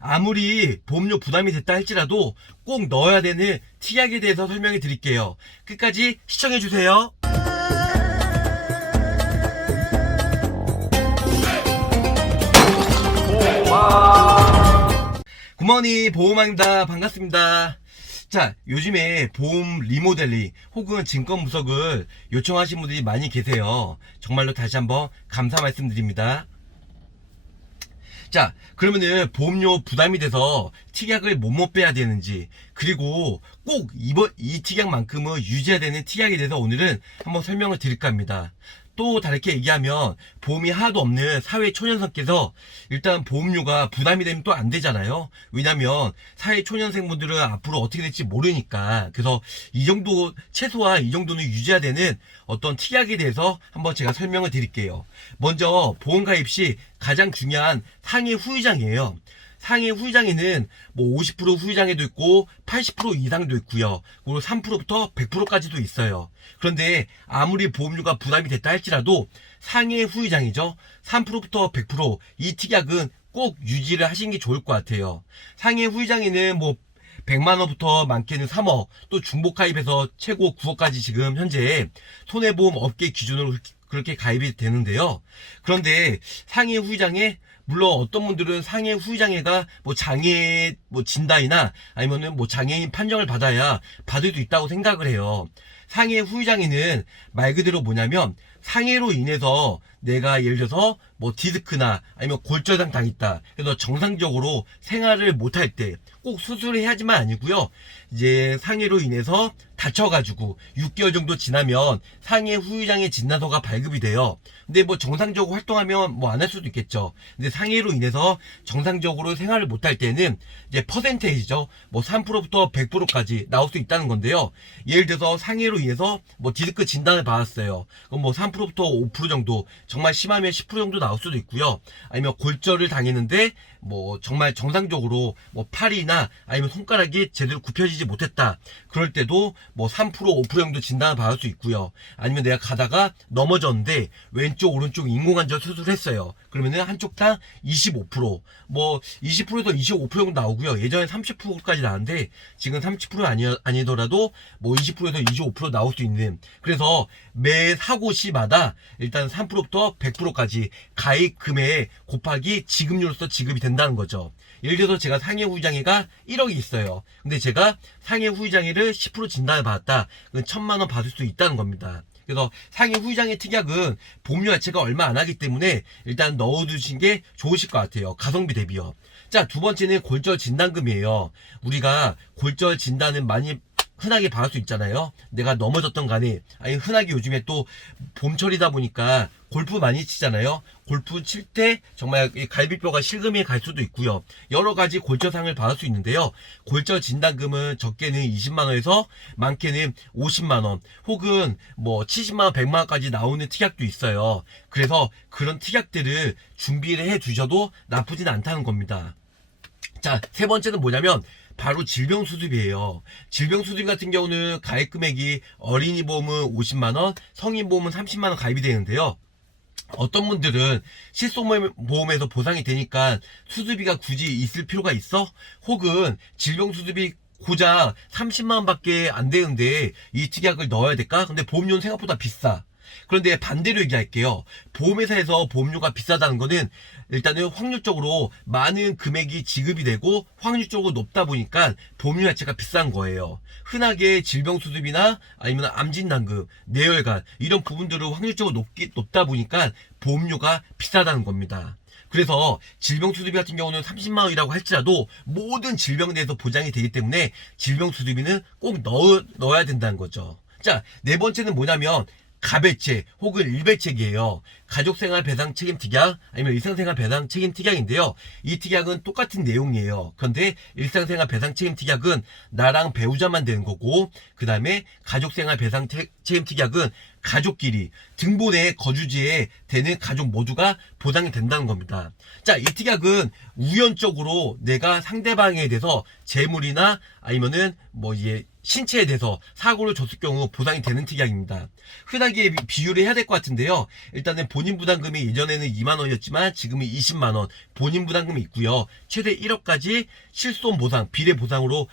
아무리 보험료 부담이 됐다 할지라도 꼭 넣어야 되는 특약에 대해서 설명해 드릴게요. 끝까지 시청해 주세요. 굿모닝, 보험왕입니다. 반갑습니다. 자, 요즘에 보험 리모델링 혹은 증권 분석을 요청하신 분들이 많이 계세요. 정말로 다시 한번 감사 말씀드립니다. 자, 그러면은 보험료 부담이 돼서 특약을 뭐뭐 빼야 되는지, 그리고 꼭 이 특약만큼은 유지해야 되는 특약에 대해서 오늘은 한번 설명을 드릴까 합니다. 또 다르게 얘기하면 보험이 하나도 없는 사회초년생께서 일단 보험료가 부담이 되면 또 안 되잖아요. 왜냐면 사회초년생분들은 앞으로 어떻게 될지 모르니까. 그래서 이 정도, 최소한 이 정도는 유지해야 되는 어떤 특약에 대해서 한번 제가 설명을 드릴게요. 먼저 보험가입 시 가장 중요한 상해 후유장이에요. 상해 후유장에는 뭐 50% 후유장에도 있고 80% 이상도 있고요. 그리고 3%부터 100%까지도 있어요. 그런데 아무리 보험료가 부담이 됐다 할지라도 상해 후유장이죠. 3%부터 100%이 특약은 꼭 유지를 하시는 게 좋을 것 같아요. 상해 후유장에는 뭐 100만원부터 많게는 3억, 또 중복가입해서 최고 9억까지 지금 현재 손해보험 업계 기준으로 그렇게 가입이 되는데요. 그런데 상해 후유장에 물론 어떤 분들은 상해 후유장애가 뭐 장애 뭐 진단이나 아니면은 뭐 장애인 판정을 받아야 받을 수 있다고 생각을 해요. 상해 후유장애는 말 그대로 뭐냐면 상해로 인해서 내가 예를 들어서 뭐 디스크나 아니면 골절상 당했다. 그래서 정상적으로 생활을 못할 때 꼭 수술을 해야지만 아니고요. 이제 상해로 인해서 다쳐가지고 6개월 정도 지나면 상해 후유장애 진단서가 발급이 돼요. 근데 뭐 정상적으로 활동하면 뭐 안 할 수도 있겠죠. 근데 상해로 인해서 정상적으로 생활을 못할 때는 이제 퍼센테이지죠. 뭐 3%부터 100%까지 나올 수 있다는 건데요. 예를 들어서 상해로 인해서 뭐 디스크 진단을 받았어요. 그럼 뭐 3%부터 5% 정도, 정말 심하면 10% 정도 나올 수도 있고요. 아니면 골절을 당했는데 뭐 정말 정상적으로 뭐 팔이나 아니면 손가락이 제대로 굽혀지지 못했다. 그럴 때도 뭐 3% 5% 정도 진단을 받을 수 있고요. 아니면 내가 가다가 넘어졌는데 왼쪽 오른쪽 인공관절 수술을 했어요. 그러면은 한쪽당 25%, 뭐 20%에서 25% 정도 나오고요. 예전에 30%까지 나왔는데 지금 30% 아니더라도 뭐 20%에서 25% 나올 수 있는, 그래서 매 사고 시마다 일단 3%부터 100%까지 가입 금액 곱하기 지급료로서 지급이 된다는 거죠. 예를 들어서 제가 상해 후유장애가 1억이 있어요. 근데 제가 상해 후유장애를 10% 진단을 받았다. 그럼 1000만원 받을 수 있다는 겁니다. 그래서 상해 후유장애 특약은 보험료 자체가 얼마 안 하기 때문에 일단 넣어두신 게 좋으실 것 같아요. 가성비 대비요. 자, 두 번째는 골절 진단금이에요. 우리가 골절 진단은 많이 흔하게 받을 수 있잖아요. 내가 넘어졌던 간에, 아니 흔하게 요즘에 또 봄철이다 보니까 골프 많이 치잖아요. 골프 칠 때 정말 갈비뼈가 실금이 갈 수도 있고요. 여러 가지 골절상을 받을 수 있는데요. 골절 진단금은 적게는 20만원에서 많게는 50만원 혹은 뭐 70만원 100만원까지 나오는 특약도 있어요. 그래서 그런 특약들을 준비를 해 두셔도 나쁘진 않다는 겁니다. 자, 세 번째는 뭐냐면 바로 질병수습이에요. 질병수습 같은 경우는 가입 금액이 어린이 보험은 50만원, 성인 보험은 30만원 가입이 되는데요. 어떤 분들은 실손보험에서 보상이 되니까 수술비가 굳이 있을 필요가 있어? 혹은 질병수습이 고작 30만원 밖에 안 되는데 이 특약을 넣어야 될까? 근데 보험료는 생각보다 비싸. 그런데 반대로 얘기할게요. 보험회사에서 보험료가 비싸다는 거는 일단은 확률적으로 많은 금액이 지급이 되고 확률적으로 높다 보니까 보험료 자체가 비싼 거예요. 흔하게 질병수습이나 아니면 암진단금, 뇌혈관 이런 부분들은 확률적으로 높다 보니까 보험료가 비싸다는 겁니다. 그래서 질병수습비 같은 경우는 30만원이라고 할지라도 모든 질병에 대해서 보장이 되기 때문에 질병수습비는 꼭 넣어야 된다는 거죠. 자, 네 번째는 뭐냐면 가배책 혹은 일배책이에요. 가족생활 배상 책임 특약 아니면 일상생활 배상 책임 특약인데요. 이 특약은 똑같은 내용이에요. 그런데 일상생활 배상 책임 특약은 나랑 배우자만 되는 거고, 그 다음에 가족생활 배상 책임 특약은 가족끼리 등본 내 거주지에 되는 가족 모두가 보장이 된다는 겁니다. 자, 이 특약은 우연적으로 내가 상대방에 대해서 재물이나 아니면은 뭐 이제 신체에 대해서 사고를 줬을 경우 보상이 되는 특약입니다. 흔하게 비유를 해야 될 것 같은데요. 일단은 본인 부담금이 예전에는 2만 원이었지만 지금은 20만 원 본인 부담금이 있고요. 최대 1억까지 실손 보상, 비례 보상으로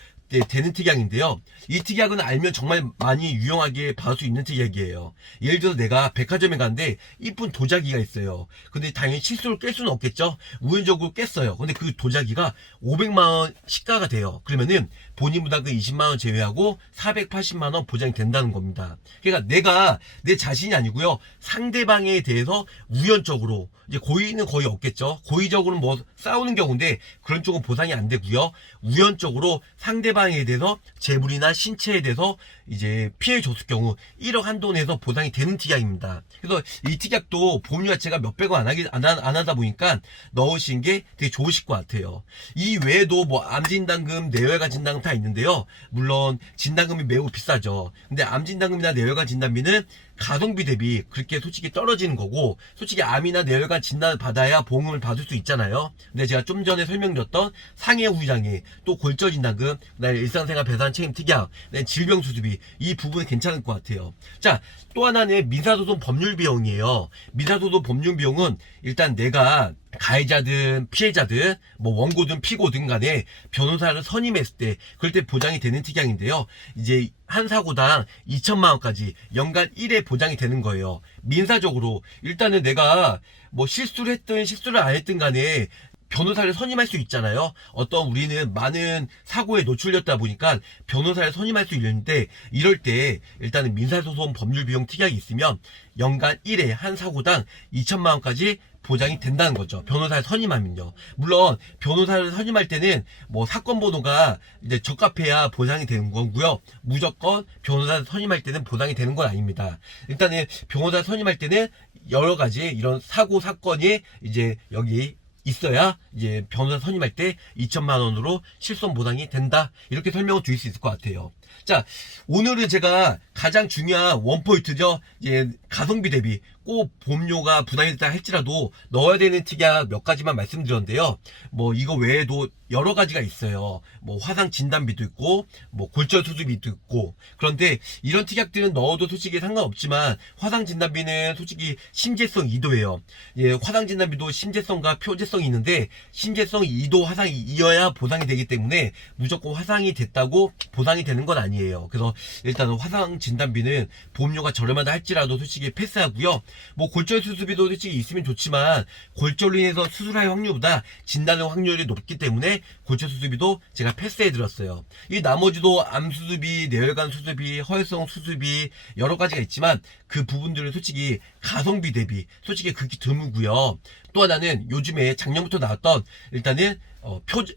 되는 특약인데요. 이 특약은 알면 정말 많이 유용하게 받을 수 있는 특약이에요. 예를 들어서 내가 백화점에 갔는데 이쁜 도자기가 있어요. 근데 당연히 실수로 깰 수는 없겠죠. 우연적으로 깼어요. 근데 그 도자기가 500만원 시가가 돼요. 그러면은 본인 부담금 20만원 제외하고 480만원 보장이 된다는 겁니다. 그러니까 내가 내 자신이 아니고요, 상대방에 대해서 우연적으로, 이제 고의는 거의 없겠죠. 고의적으로 뭐 싸우는 경우인데 그런 쪽은 보상이 안 되고요. 우연적으로 상대방에 대해서 재물이나 신체에 대해서 이제 피해 줬을 경우 1억 한도 내에서 보상이 되는 특약입니다. 그래서 이 특약도 보험료 자체가 몇백 원 안 하다 보니까 넣으신 게 되게 좋으실 것 같아요. 이 외에도 뭐 암진단금, 뇌혈관 진단금 다 있는데요. 물론 진단금이 매우 비싸죠. 근데 암진단금이나 뇌혈관 진단비는 가성비 대비 그렇게 솔직히 떨어지는 거고, 솔직히 암이나 뇌혈관 진단을 받아야 보험을 받을 수 있잖아요. 근데 제가 좀 전에 설명드렸던 상해 후유장애, 또 골절 진단금, 그다음에 일상생활 배상 책임 특약, 질병 수술비, 이 부분이 괜찮을 것 같아요. 자, 또 하나는 민사소송 법률 비용이에요. 민사소송 법률 비용은 일단 내가 가해자든 피해자든 뭐 원고든 피고든 간에 변호사를 선임했을 때 그럴 때 보장이 되는 특약인데요. 이제 한 사고당 2천만 원까지 연간 1회 보장이 되는 거예요. 민사적으로 일단은 내가 뭐 실수를 했든 실수를 안 했든 간에 변호사를 선임할 수 있잖아요. 어떤 우리는 많은 사고에 노출됐다 보니까 변호사를 선임할 수 있는데, 이럴 때 일단은 민사소송 법률 비용 특약이 있으면 연간 1회 한 사고당 2천만 원까지 보장이 된다는 거죠. 변호사를 선임하면요. 물론 변호사를 선임할 때는 뭐 사건 번호가 이제 적합해야 보장이 되는 거고요. 무조건 변호사를 선임할 때는 보장이 되는 건 아닙니다. 일단은 변호사 선임할 때는 여러 가지 이런 사고 사건이 이제 여기 있어야 이제 변호사 선임할 때 2천만 원으로 실손 보상이 된다, 이렇게 설명을 드릴 수 있을 것 같아요. 자, 오늘은 제가 가장 중요한 원포인트죠. 이제 가성비 대비 꼭 보험료가 부담이 됐다 할지라도 넣어야 되는 특약 몇 가지만 말씀드렸는데요. 뭐 이거 외에도 여러 가지가 있어요. 뭐 화상 진단비도 있고 뭐 골절 수술비도 있고. 그런데 이런 특약들은 넣어도 솔직히 상관없지만 화상 진단비는 솔직히 심재성 2도예요. 예, 화상 진단비도 심재성과 표재성이 있는데 심재성 2도 화상이어야 보상이 되기 때문에 무조건 화상이 됐다고 보상이 되는 건 아니에요. 그래서 일단은 화상 진단비는 보험료가 저렴하다 할지라도 솔직히 패스하고요. 뭐 골절 수술비도 솔직히 있으면 좋지만 골절로 인해서 수술할 확률보다 진단의 확률이 높기 때문에 골절 수술비도 제가 패스해 드렸어요. 이 나머지도 암 수술비, 뇌혈관 수술비, 허혈성 수술비 여러 가지가 있지만 그 부분들은 솔직히 가성비 대비 솔직히 극히 드물고요. 또 하나는 요즘에 작년부터 나왔던 일단은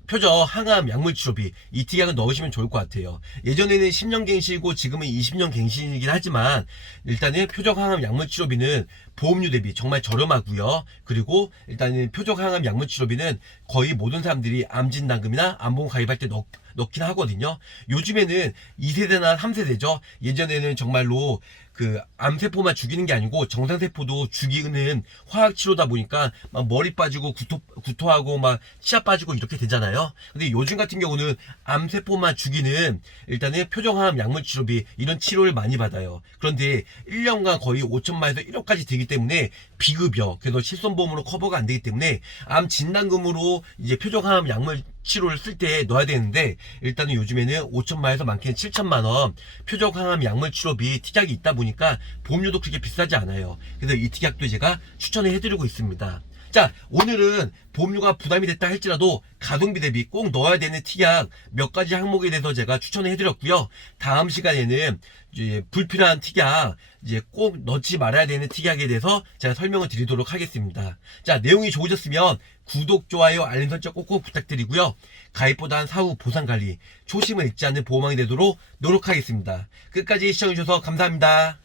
표적 항암 약물 치료비, 이 특약을 넣으시면 좋을 것 같아요. 예전에는 10년 갱신이고 지금은 20년 갱신이긴 하지만 일단은 표적 항암 약물 치료비는 보험료 대비 정말 저렴하고요. 그리고 일단은 표적 항암 약물 치료비는 거의 모든 사람들이 암 진단금이나 암보험 가입할 때 넣긴 하거든요. 요즘에는 2세대나 3세대죠. 예전에는 정말로 그 암세포만 죽이는 게 아니고 정상세포도 죽이는 화학치료다 보니까 막 머리 빠지고 구토하고 막 치아 빠지고 이렇게 되잖아요. 근데 요즘 같은 경우는 암세포만 죽이는 일단은 표적항암 약물치료비 이런 치료를 많이 받아요. 그런데 1년간 거의 5천만에서 1억까지 되기 때문에 비급여, 그래서 실손보험으로 커버가 안 되기 때문에 암 진단금으로 이제 표적항암 약물 치료를 쓸 때 넣어야 되는데, 일단은 요즘에는 5천만에서 많게는 7천만원 표적항암 약물 치료비 특약이 있다 보니까 보험료도 그렇게 비싸지 않아요. 그래서 이 특약도 제가 추천을 해드리고 있습니다. 자, 오늘은 보험료가 부담이 됐다 할지라도 가성비 대비 꼭 넣어야 되는 특약 몇 가지 항목에 대해서 제가 추천을 해드렸고요. 다음 시간에는 이제 불필요한 특약, 이제 꼭 넣지 말아야 되는 특약에 대해서 제가 설명을 드리도록 하겠습니다. 자, 내용이 좋으셨으면 구독, 좋아요, 알림 설정 꼭꼭 부탁드리고요. 가입보단 사후 보상관리, 초심을 잃지 않는 보험왕이 되도록 노력하겠습니다. 끝까지 시청해주셔서 감사합니다.